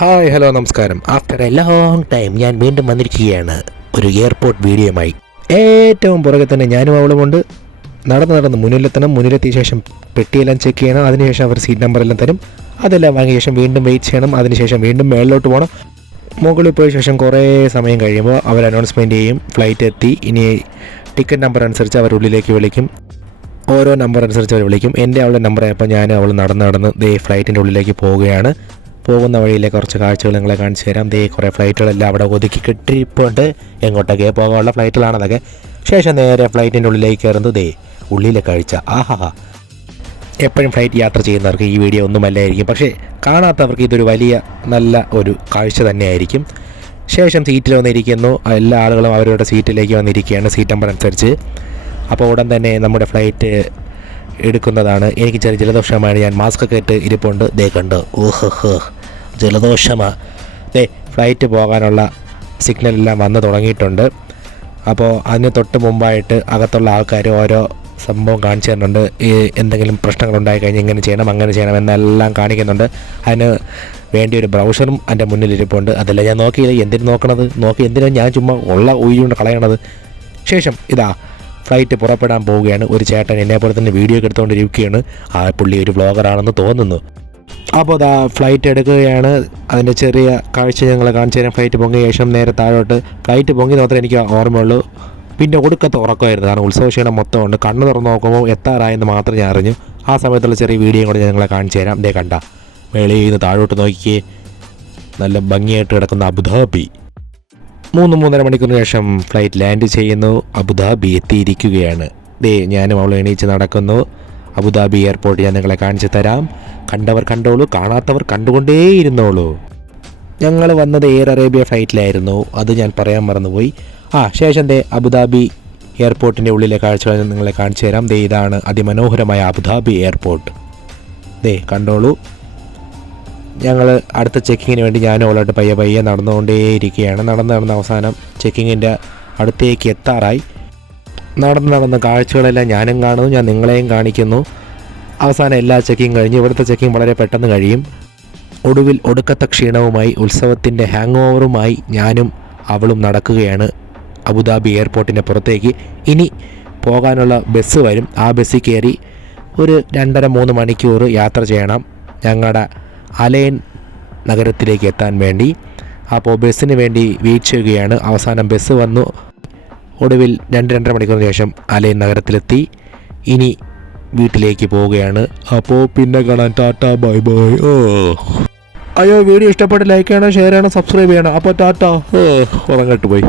Hi hello നമസ്കാരം. After A long time ഞാൻ വീണ്ടും വന്നിരിക്കുകയാണ് ഒരു എയർപോർട്ട് വീഡിയോയുമായി. ഏറ്റവും പുറകെ തന്നെ ഞാനും അവളുമുണ്ട്. നടന്ന് മുന്നിലെത്തണം. മുന്നിലെത്തിയ ശേഷം പെട്ടിയെല്ലാം ചെക്ക് ചെയ്യണം. അതിനുശേഷം അവർ സീറ്റ് നമ്പറെല്ലാം തരും. അതെല്ലാം വാങ്ങിയ ശേഷം വീണ്ടും വെയിറ്റ് ചെയ്യണം. അതിനുശേഷം വീണ്ടും മേളിലോട്ട് പോകണം. മുകളിൽ പോയ ശേഷം കുറേ സമയം കഴിയുമ്പോൾ അവർ അനൗൺസ്മെൻറ്റ് ചെയ്യും, ഫ്ലൈറ്റ് എത്തി. ഇനി ടിക്കറ്റ് നമ്പർ അനുസരിച്ച് അവർ ഉള്ളിലേക്ക് വിളിക്കും. ഓരോ നമ്പർ അനുസരിച്ച് അവർ വിളിക്കും. എൻ്റെ അവളുടെ നമ്പറായപ്പോൾ ഞാൻ അവൾ നടന്ന് ഫ്ലൈറ്റിൻ്റെ ഉള്ളിലേക്ക് പോവുകയാണ്. പോകുന്ന വഴിയിലെ കുറച്ച് കാഴ്ചകൾ നിങ്ങളെ കാണിച്ചു തരാം. കുറേ ഫ്ലൈറ്റുകളെല്ലാം അവിടെ ഒതുക്കി കെട്ടിരിപ്പുണ്ട്. എങ്ങോട്ടൊക്കെ പോകാനുള്ള ഫ്ലൈറ്റുകളാണ് അതൊക്കെ. ശേഷം നേരെ ഫ്ലൈറ്റിൻ്റെ ഉള്ളിലേക്ക് കയറുന്നത് ഉള്ളിലെ കാഴ്ച. ആഹാ, എപ്പോഴും ഫ്ലൈറ്റ് യാത്ര ചെയ്യുന്നവർക്ക് ഈ വീഡിയോ ഒന്നുമല്ലായിരിക്കും, പക്ഷേ കാണാത്തവർക്ക് ഇതൊരു വലിയ നല്ല ഒരു കാഴ്ച തന്നെയായിരിക്കും. ശേഷം സീറ്റിൽ വന്നിരിക്കുന്നു. എല്ലാ ആളുകളും അവരുടെ സീറ്റിലേക്ക് വന്നിരിക്കുകയാണ് സീറ്റ് നമ്പർ അനുസരിച്ച്. അപ്പോൾ ഉടൻ തന്നെ നമ്മുടെ ഫ്ലൈറ്റ് എടുക്കുന്നതാണ്. എനിക്ക് ചെറിയ ജലദോഷമാണ്. ഞാൻ മാസ്ക് ഒക്കെ ഇട്ട് ഇരിപ്പുണ്ട്. കണ്ട് ജലദോഷമാണ്. ഫ്ലൈറ്റ് പോകാനുള്ള സിഗ്നലെല്ലാം വന്ന് തുടങ്ങിയിട്ടുണ്ട്. അപ്പോൾ അതിന് തൊട്ട് മുമ്പായിട്ട് അകത്തുള്ള ആൾക്കാർ ഓരോ സംഭവം കാണിച്ചു തരുന്നുണ്ട്. എന്തെങ്കിലും പ്രശ്നങ്ങളുണ്ടായി കഴിഞ്ഞാൽ ഇങ്ങനെ ചെയ്യണം അങ്ങനെ ചെയ്യണം എന്നെല്ലാം കാണിക്കുന്നുണ്ട്. അതിന് വേണ്ടി ഒരു ബ്രൗസറും എൻ്റെ മുന്നിലിരിപ്പുണ്ട്. അതല്ല ഞാൻ നോക്കിയില്ല. എന്തിനാണ് ഞാൻ ചുമ്മാ ഉള്ള ഉയിലുകൊണ്ട് കളയണത്. ശേഷം ഫ്ലൈറ്റ് പുറപ്പെടാൻ പോവുകയാണ്. ഒരു ചേട്ടൻ എന്നെപ്പോലെ തന്നെ വീഡിയോ ഒക്കെ എടുത്തുകൊണ്ടിരിക്കുകയാണ്. ആ പുള്ളി ഒരു വ്ളോഗറാണെന്ന് തോന്നുന്നു. അപ്പോൾ ഫ്ലൈറ്റ് എടുക്കുകയാണ്. അതിൻ്റെ ചെറിയ കാഴ്ച ഞങ്ങൾ കാണിച്ചു തരാം. ഫ്ലൈറ്റ് പൊങ്ങിയ ശേഷം നേരെ താഴോട്ട്. ഫ്ലൈറ്റ് പൊങ്ങി മാത്രമേ എനിക്ക് ഓർമ്മയുള്ളൂ. പിന്നെ ഒടുക്കത്തെ ഉറക്കമായിരുന്നു. കാരണം ഉത്സവക്ഷീണം മൊത്തം ഉണ്ട്. കണ്ണ് തുറന്ന് നോക്കുമ്പോൾ എത്താറായെന്ന് മാത്രം ഞാൻ അറിഞ്ഞു. ആ സമയത്തുള്ള ചെറിയ വീഡിയോ കൂടെ ഞങ്ങളെ കാണിച്ചു തരാം. കണ്ട മേളിൽ നിന്ന് താഴോട്ട് നോക്കിയേ, നല്ല ഭംഗിയായിട്ട് കിടക്കുന്ന അബുദാബി. 3-3.5 മണിക്കൂറിന് ശേഷം ഫ്ലൈറ്റ് ലാൻഡ് ചെയ്യുന്നു. അബുദാബി എത്തിയിരിക്കുകയാണ്. ഞാനും അവൾ എണീച്ച് നടക്കുന്നു. അബുദാബി എയർപോർട്ട് ഞാൻ നിങ്ങളെ കാണിച്ചു തരാം. കണ്ടവർ കണ്ടോളൂ, കാണാത്തവർ കണ്ടുകൊണ്ടേയിരുന്നോളൂ. ഞങ്ങൾ വന്നത് എയർ അറേബ്യ ഫ്ലൈറ്റിലായിരുന്നു. അത് ഞാൻ പറയാൻ മറന്നുപോയി. ശേഷം അബുദാബി എയർപോർട്ടിൻ്റെ ഉള്ളിലെ കാഴ്ചകൾ നിങ്ങളെ കാണിച്ചു തരാം. ഇതാണ് അതിമനോഹരമായ അബുദാബി എയർപോർട്ട്. കണ്ടോളൂ. ഞങ്ങൾ അടുത്ത ചെക്കിങ്ങിന് വേണ്ടി ഞാനും അവളോട്ട് പയ്യെ നടന്നുകൊണ്ടേയിരിക്കുകയാണ്. നടന്ന് അവസാനം ചെക്കിങ്ങിൻ്റെ അടുത്തേക്ക് എത്താറായി. നടന്ന് കാഴ്ചകളെല്ലാം ഞാനും കാണുന്നു, ഞാൻ നിങ്ങളെയും കാണിക്കുന്നു. അവസാനം എല്ലാ ചെക്കിങ് കഴിഞ്ഞ് ഇവിടുത്തെ ചെക്കിങ് വളരെ പെട്ടെന്ന് കഴിയും. ഒടുവിൽ ഒടുക്കത്തെ ക്ഷീണവുമായി ഉത്സവത്തിൻ്റെ ഹാങ് ഓവറുമായി ഞാനും അവളും നടക്കുകയാണ് അബുദാബി എയർപോർട്ടിൻ്റെ പുറത്തേക്ക്. ഇനി പോകാനുള്ള ബസ് വരും. ആ ബസ്സിൽ കയറി ഒരു 2.5-3 മണിക്കൂർ യാത്ര ചെയ്യണം ഞങ്ങളുടെ അലൈൻ നഗരത്തിലേക്ക് എത്താൻ വേണ്ടി. അപ്പോൾ ബസ്സിന് വേണ്ടി വെയിറ്റ് ചെയ്യുകയാണ്. അവസാനം ബസ് വന്നു. ഒടുവിൽ 2-2.5 മണിക്കൂറിന് ശേഷം അലൈൻ നഗരത്തിലെത്തി. ഇനി വീട്ടിലേക്ക് പോവുകയാണ്. അപ്പോൾ പിന്നെ കാണാൻ. Tata, bye bye. അയ്യോ, വീഡിയോ ഇഷ്ടപ്പെട്ട് ലൈക്ക് ചെയ്യണം, ഷെയർ ചെയ്യണം, സബ്സ്ക്രൈബ് ചെയ്യണം. അപ്പോൾ ടാറ്റാ. ഉറങ്ങട്ട് പോയി.